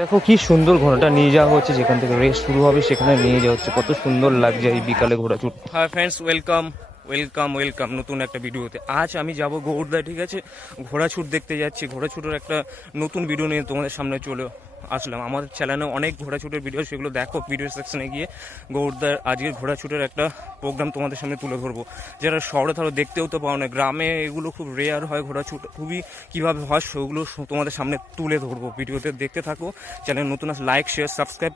দেখো কি সুন্দর ঘোড়াটা, নিয়ে যাওয়া হচ্ছে, যেখান থেকে রেস শুরু হবে সেখানে নিয়ে যাওয়া হচ্ছে। কত সুন্দর লাগছে এই বিকালে ঘোড়া ছুট হ্যাঁ ফ্রেন্ডস ওয়েলকাম ওয়েলকাম ওয়েলকাম নতুন একটা ভিডিওতে আজ আমি যাব গৌড়দা ঠিক আছে? ঘোড়া ছুট দেখতে যাচ্ছি। ঘোড়া ছুটের একটা নতুন ভিডিও নিয়ে তোমাদের সামনে চলে আসলাম। আমাদের চ্যানেলে অনেক ঘোড়া ছুটের ভিডিও সেগুলো দেখো ভিডিও সেকশনে গিয়ে। গৌড়দার আজকের ঘোড়া ছুটের একটা প্রোগ্রাম তোমাদের সামনে তুলে ধরবো। যারা শহরে ধরো দেখতেও তো পাও না, গ্রামে এগুলো খুব রেয়ার হয় ঘোড়া ছুট খুবই কীভাবে হয়, সেগুলো তোমাদের সামনে তুলে ধরবো। ভিডিওতে দেখতে থাকো চ্যানেল নতুন আস লাইক শেয়ার সাবস্ক্রাইব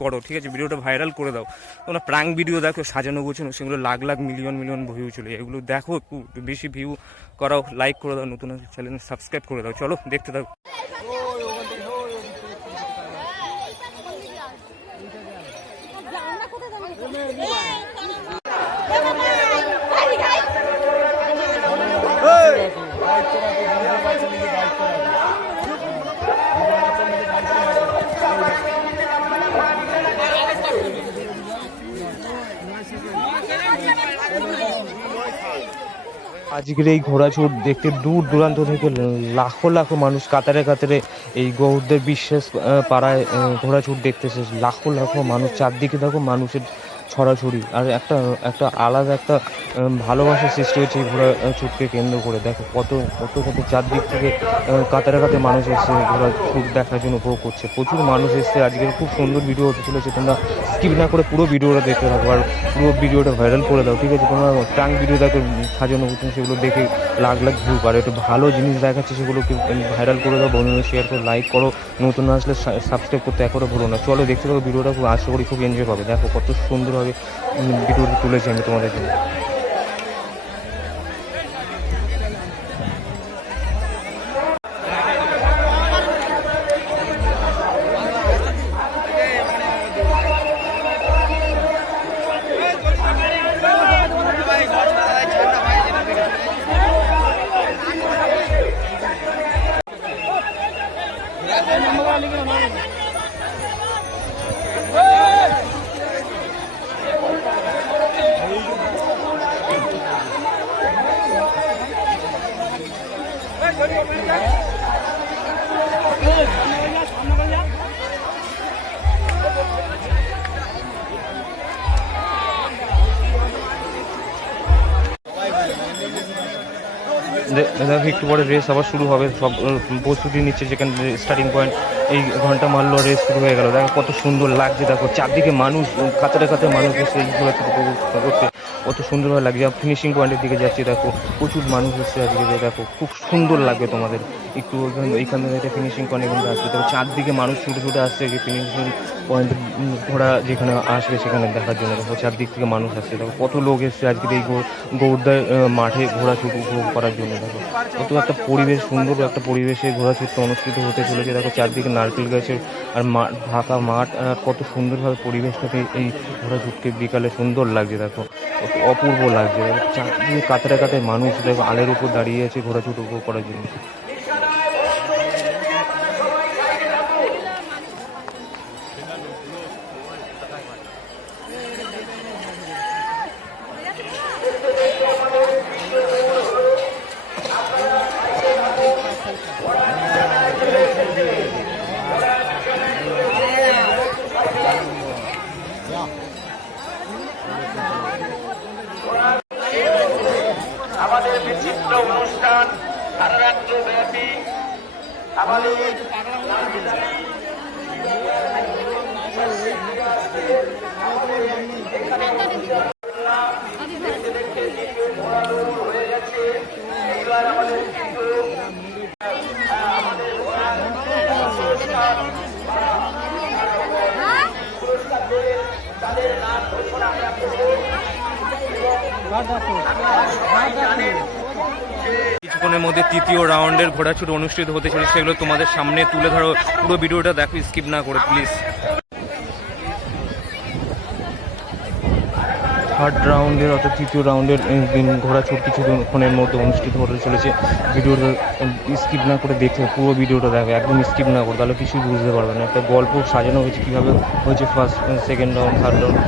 করো, ঠিক আছে? ভিডিওটা ভাইরাল করে দাও। তোমরা প্রাঙ্ক ভিডিও দেখো, সাজানো গোছানো, সেগুলো lakh lakh million million view চলে এগুলো দেখো, একটু বেশি ভিউ করাও লাইক করে দাও, নতুন চ্যানেল সাবস্ক্রাইব করে দাও। চলো, দেখতে থাকো। 有没有女孩 আজকের এই ঘোড়াছুট দেখতে দূর দূরান্ত থেকে লাখো লাখো মানুষ কাতারে কাতারে এই গৌরদের বিশ্বাস পাড়ায় ঘোড়াছুট দেখতে দেখতেছে লাখো লাখো মানুষ, চারদিকে দেখো মানুষের ছড়াছড়ি আর একটা একটা আলাদা একটা ভালোবাসার সৃষ্টি হয়েছে এই ঘোড়া ছুটকে কেন্দ্র করে। দেখো কত কত কত চারদিক থেকে কাতারে কাতারে মানুষ এসছে ঘোড়া ছুট দেখার জন্য উপভোগ করছে। প্রচুর মানুষ এসছে। আজকে খুব সুন্দর ভিডিও হতে চলেছে তোমরা স্কিপ না করে পুরো ভিডিওটা দেখতে থাকো। আর পুরো ভিডিওটা ভাইরাল করে দাও ঠিক আছে? তোমরা প্রাঙ্ক ভিডিও দেখো সাজানো গুছানো সেগুলো দেখে লাখ লাখ ভিউ পারে একটু ভালো জিনিস দেখাচ্ছে সেগুলোকে ভাইরাল করে দাও বন্ধুদের শেয়ার করো লাইক করো। নতুন আসলে সাবস্ক্রাইব করতে একবারও ভুলো না। চলো দেখতে থাকো ভিডিওটা খুব আশা করি খুব এনজয় পাবে। দেখো কত সুন্দরভাবে উম, ভিডিওটা তুলেছি আমি তোমাদের জন্য। একটু পরে রেস আবার শুরু হবে। সব প্রস্তুতি নিচ্ছে যেখানে স্টার্টিং পয়েন্ট এই ঘণ্টা মারলো রেস শুরু হয়ে গেল। দেখো কত সুন্দর লাগছে, দেখো চারদিকে মানুষ কাতারে কাতারে মানুষ এসে এই ঘোরা ছুটি উপভোগ করতে কত সুন্দরভাবে লাগছে। ফিনিশিং পয়েন্টের দিকে যাচ্ছে, দেখো প্রচুর মানুষ এসছে আজকে, দেখো খুব সুন্দর লাগবে তোমাদের। একটু ওইখান- এইখান থেকে ফিনিশিং পয়েন্ট এখানে আসবে। দেখো চারদিকে মানুষ ছুটে ছুটে আসছে যে ফিনিশিং পয়েন্ট ঘোড়া যেখানে আসবে সেখানে দেখার জন্য। দেখো চারদিক থেকে মানুষ আসছে। দেখো কত লোক এসছে আজকে এই গৌ- গৌরদার মাঠে ঘোড়া ছুট উপভোগ করার জন্য। দেখো কত একটা পরিবেশ সুন্দর একটা পরিবেশে ঘোড়া ছুটটা অনুষ্ঠিত হতে চলেছে। দেখো চারদিকে নারকেল গাছের আর মাঠ ফাঁকা মাঠ আর কত সুন্দরভাবে পরিবেশটাকে এই ঘোড়া ছুটকে বিকালে সুন্দর লাগছে। দেখো অপূর্ব লাগছে। দেখো চারদিকে কাতারে কাতারে মানুষ, দেখো আলের উপর দাঁড়িয়ে আছে ঘোড়া ছুট উপভোগ করার জন্য। কিছুক্ষণের মধ্যে তৃতীয় রাউন্ডের ঘোড়াছুট অনুষ্ঠিত হতে চলেছে। সেগুলো তোমাদের সামনে তুলে ধরো। পুরো ভিডিওটা দেখো, স্কিপ না করে প্লিজ থার্ড রাউন্ডের অর্থাৎ তৃতীয় রাউন্ডের ঘোড়াছুট কিছুক্ষণের মধ্যে অনুষ্ঠিত হতে চলেছে। ভিডিওটা স্কিপ না করে দেখতে পুরো ভিডিওটা দেখো, একদম স্কিপ না করে, তাহলে কিছুই বুঝতে পারবে না। একটা গল্প সাজানো হয়েছে, কীভাবে হয়েছে first second round third round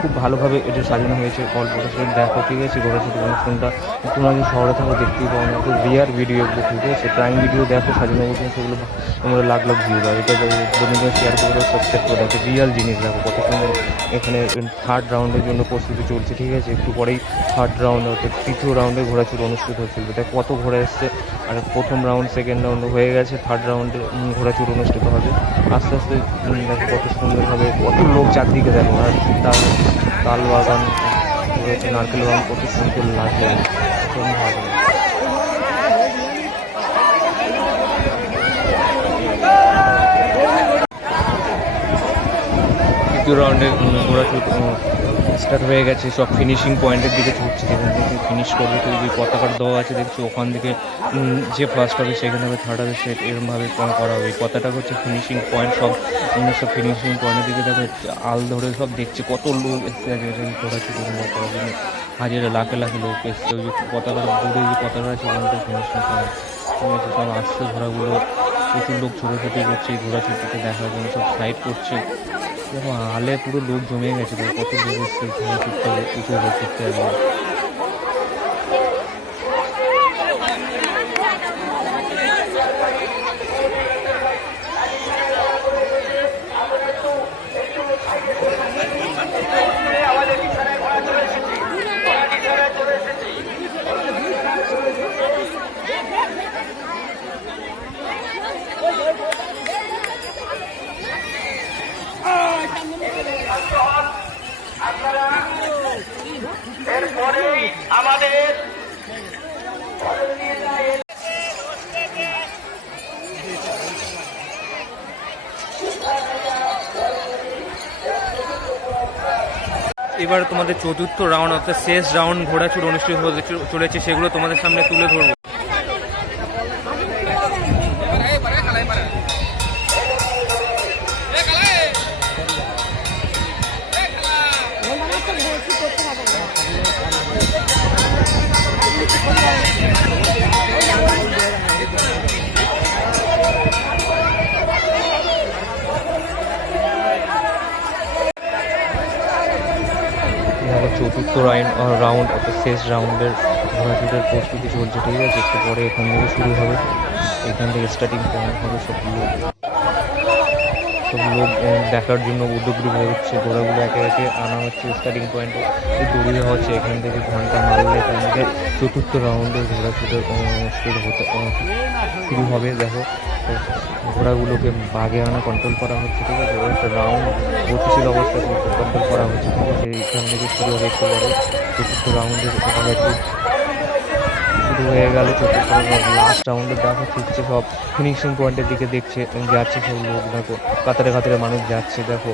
খুব ভালোভাবে এটা সাজানো হয়েছে গল্পটা। সেটা দেখো, ঠিক আছে ঘোড়াছুট অনুষ্ঠানটা তোমরা শহরে থাকো দেখতেই পাও না। খুব রিয়ার ভিডিও ঠিক আছে প্রাইম ভিডিও দেখো, সাজানো হয়েছে, সেগুলো তোমরা লাখ লাখ ভিউ দাও এটা বন্ধুদের শেয়ার করে সাবস্ক্রাইব করে দেখো রিয়াল জিনিস দেখো, কত সুন্দর এখানে থার্ড রাউন্ডের জন্য প্রস্তুতি চলছে। ঠিক আছে? একটু পরেই থার্ড রাউন্ড অর্থাৎ তৃতীয় রাউন্ডে ঘোড়াছুট অনুষ্ঠিত হচ্ছিল দেখ, কত ঘোড়া এসছে। আর প্রথম রাউন্ড সেকেন্ড রাউন্ড হয়ে গেছে থার্ড রাউন্ডে ঘোড়াছুট অনুষ্ঠিত হবে। আস্তে আস্তে দেখো কত সুন্দরভাবে, কত লোক চারদিকে দেখো, আর তার তাল বাগান রয়েছে নারকেল বাগান, কত সুন্দর লাগবে তৃতীয় রাউন্ডে ঘোড়াছুট স্টার্ট হয়ে গেছে, সব ফিনিশিং পয়েন্টের দিকে ছুটছে, যেখান থেকে ফিনিশ করবে, তো যে পতাকার দেওয়া আছে, দেখছি ওখান থেকে যে ফার্স্ট হবে, সেখানে হবে থার্ড হবে সে এরমভাবে করা হবে। এই পতাকা হচ্ছে ফিনিশিং পয়েন্ট সব সব ফিনিশিং পয়েন্টের দিকে দেখো, আল ধরে সব দেখছে, কত লোক এসছে অনুভব করার জন্য। হাজারে, লাখে লাখে লোক এসছে, ওই যে পতাকার দূরে যে পতাকা আছে ওখানটা ফিনিশিং পয়েন্ট সব আসছে ঘোড়াগুলো প্রচুর লোক ছোটাছুটি করছে ঘোরাছুটিতে দেখার জন্য সব সাইড করছে। এবং আলে পুরো লোক জমে গেছে কত লোক এসছে ঘোড়াছুটতে উপভোগ করতে একবার আমাদের পিছনে ঘোড়া চলে এসেছি ঘোড়া পিছনে চলে এসেছি আপনারা এরপরে আমাদের এবার তোমাদের চতুর্থ রাউন্ড অর্থাৎ শেষ রাউন্ড ঘোড়াছুট অনুষ্ঠিত চলেছে, সেগুলো তোমাদের সামনে তুলে ধরবো। চতুর্থ রাউন্ড, অর্থাৎ শেষ রাউন্ডের ঘোরাঘুরের প্রস্তুতি চলছে, ঠিক আছে? একটু পরে এখান থেকে শুরু হবে। এখান থেকে স্টার্টিং পয়েন্ট হবে সব সব লোক দেখার জন্য উদ্যোগী হয়ে হচ্ছে ঘোড়াগুলো একে একে আনা হচ্ছে স্টার্টিং পয়েন্টে দড়ি দেওয়া হচ্ছে। এখান থেকে ঘণ্টা মারলে এখান থেকে চতুর্থ রাউন্ডে ঘোড়াছুটের শুরু হতে শুরু হবে। দেখো, ঘোড়াগুলোকে বাগে আনা কন্ট্রোল করা হচ্ছে, ঠিক আছে? একটা রাউন্ড গতিশীল অবস্থায় কন্ট্রোল করা হচ্ছে, ঠিক আছে? এইখান থেকে শুরু হবে একটু পরে চতুর্থ রাউন্ডে শুরু হয়ে গেল লাস্ট রাউন্ডে দেখো ছুটছে সব ফিনিশিং পয়েন্টের দিকে দেখছে, যাচ্ছে সব লোক, দেখো কাতারে কাতারে মানুষ যাচ্ছে, দেখো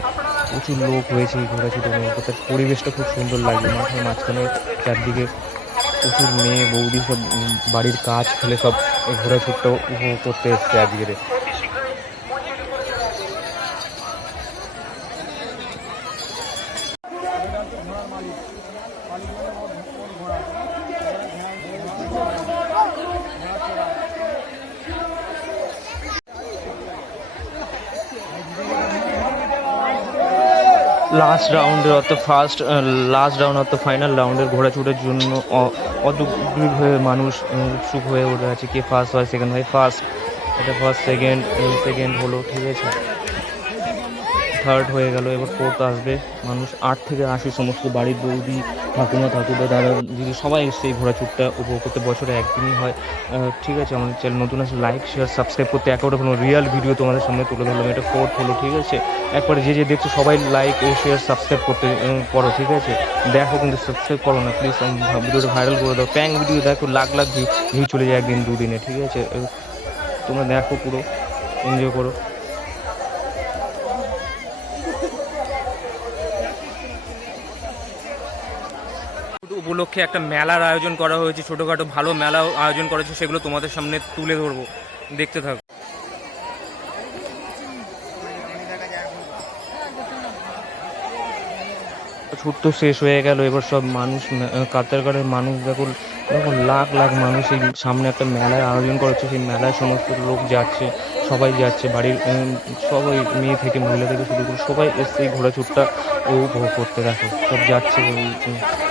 প্রচুর লোক হয়েছে এই ঘোড়াছুটের মধ্যে তার পরিবেশটা খুব সুন্দর লাগছে, মাঠের মাঝখানে চারদিকে প্রচুর মেয়ে, বৌদি সব বাড়ির কাজ ফেলে সব এই ঘোড়াছুটটা উপভোগ করতে এসছে আজকের লাস্ট রাউন্ডের অর্থাৎ ফার্স্ট লাস্ট রাউন্ড অর্থাৎ ফাইনাল রাউন্ডের ঘোড়াছুটের জন্য অদূর হয়ে মানুষ উৎসুক হয়ে উঠে আছে। কে ফার্স্ট হয় সেকেন্ড হয়? ফার্স্ট এটা ফার্স্ট সেকেন্ড সেকেন্ড হলো, ঠিক আছে। থার্ড হয়ে গেল, এবার ফোর্থ আসবে। মানুষ আট থেকে আশি সমস্ত বাড়ির বৌদি, ঠাকুমা, ঠাকুরদা, দাদা, দিদি সবাই এসছে এই ঘোড়াছুটটা উপভোগ করতে। বছরে একদিনই হয়। ঠিক আছে, আমাদের চ্যানেল নতুন আসলে লাইক শেয়ার সাবস্ক্রাইব করতে একেবারে কোনো রিয়েল ভিডিও তোমাদের সামনে তুলে ধরলাম। এটা ফোর্থ হলো, ঠিক আছে? একবারে যে যে দেখছ সবাই লাইক ও শেয়ার সাবস্ক্রাইব করতে করো ঠিক আছে? দেখো কিন্তু সাবস্ক্রাইব করো না প্লিজ ভিডিওটা ভাইরাল করে দাও। প্যাং ভিডিও দেখো, লাখ লাখ ভিউ চলে যায় একদিন, দুদিনে, ঠিক আছে? তোমরা দেখো পুরো এনজয় করো। উপলক্ষে একটা মেলার আয়োজন করা হয়েছে, ছোটোখাটো ভালো মেলা আয়োজন করা হয়েছে, সেগুলো তোমাদের সামনে তুলে ধরবো। দেখতে থাকো। ছুট তো শেষ হয়ে গেল। এবার সব মানুষ কাতারগাড়ের মানুষ দেখুন দেখো লাখ লাখ মানুষ এই সামনে একটা মেলার আয়োজন করা হচ্ছে সেই মেলায় সমস্ত লোক যাচ্ছে, সবাই যাচ্ছে। বাড়ির সবাই মেয়ে থেকে মহিলা থেকে শুরু করে সবাই এসছে এই ঘোড়া ছুটটা উপভোগ করতে দেখো। সব যাচ্ছে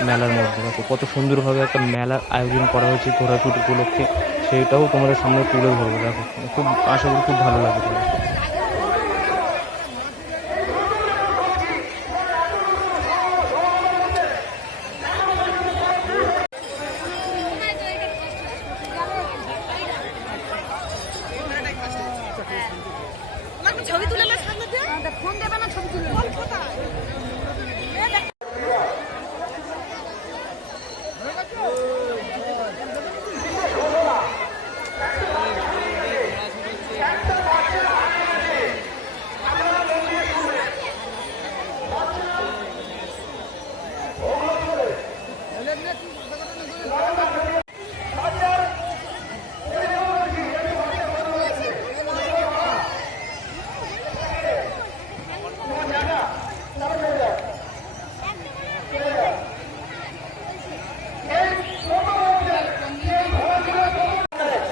মেলার মধ্যে। দেখো কত সুন্দরভাবে একটা মেলার আয়োজন করা হয়েছে ঘোড়া ছুট উপলক্ষে। সেটাও তোমাদের সামনে তুলে ধরবো। দেখো, খুব, আশা করি খুব ভালো লাগবে তোমার আমাকে ছবি তুলে না সামনে দিয়ে ফোন দেবে না ছবি তুলে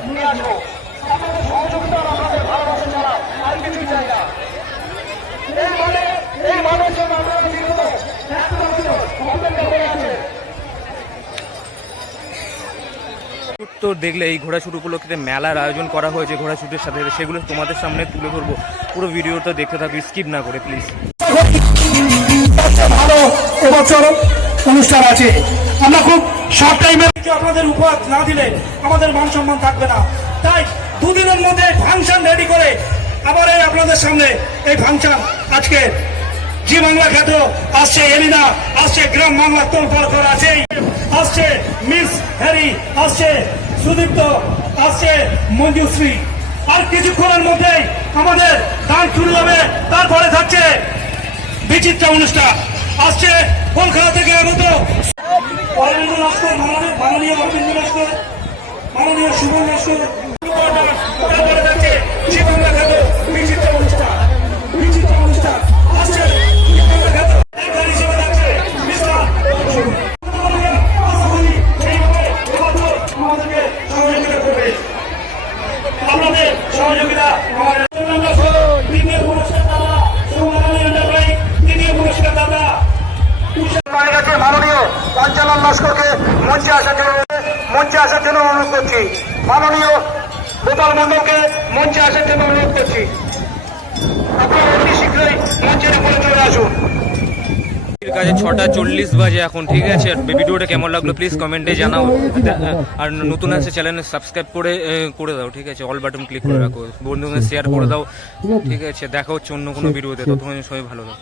নিয়ে আসব আমাদের সহযোগিতা আর আপনাদের ভালোবাসা ছাড়া আর কিছুই চাই না এই মানে এই মানের জন্য আমরা বিগত এক বছর অপেক্ষা করে আছে তো দেখলে এই ঘোড়া ছুট উপলক্ষে মেলার আয়োজন করা হয়েছে ঘোড়া ছুটের সাথে, সেগুলো তোমাদের সামনে তুলে ধরবো। পুরো ভিডিওটা দেখতে থাকবে স্কিপ না করে প্লিজ অনুষ্ঠান আছে আমরা খুব আপনাদের উপহার না দিলে আমাদের মান সম্মান থাকবে না। তাই দুদিনের মধ্যে ফাংশন রেডি করে আবার এই আপনাদের সামনে এই ফাংশন আজকে জি বাংলা খ্যাত আসছে এলিনা, আসছে গ্রাম বাংলা তোলপাড় করা আছে আসছে মিস হ্যারি, আসছে সুদীপ্ত আসছে মঞ্জুশ্রী আর কিছুক্ষণের মধ্যেই আমাদের গান শুরু হবে, তারপরে থাকছে বিচিত্র অনুষ্ঠান। আসছে কলকাতা থেকে আগত অরবিন্দ লস্কর, মাননীয় অরবিন্দ লস্কর, মাননীয় সুবল লস্কর। তারপরে থাকছে জীবনরা আসার জন্য অনুরোধ করছি? মাননীয় গোপাল মন্ডলকে মঞ্চে আসার জন্য অনুরোধ করছি। আপনারা অতি শীঘ্রই মঞ্চের উপরে চলে আসুন। কাছে ছটা চল্লিশ বাজে এখন ঠিক আছে? আর ভিডিওটা কেমন লাগল প্লিজ কমেন্টে জানাও। আর নতুন আছে চ্যানেল সাবস্ক্রাইব করে করে দাও ঠিক আছে? অল বাটন ক্লিক করে রাখো। বন্ধুদের শেয়ার করে দাও। ঠিক আছে? দেখা হচ্ছে অন্য কোনো ভিডিওতে। ততক্ষণ সবাই ভালো থাকো।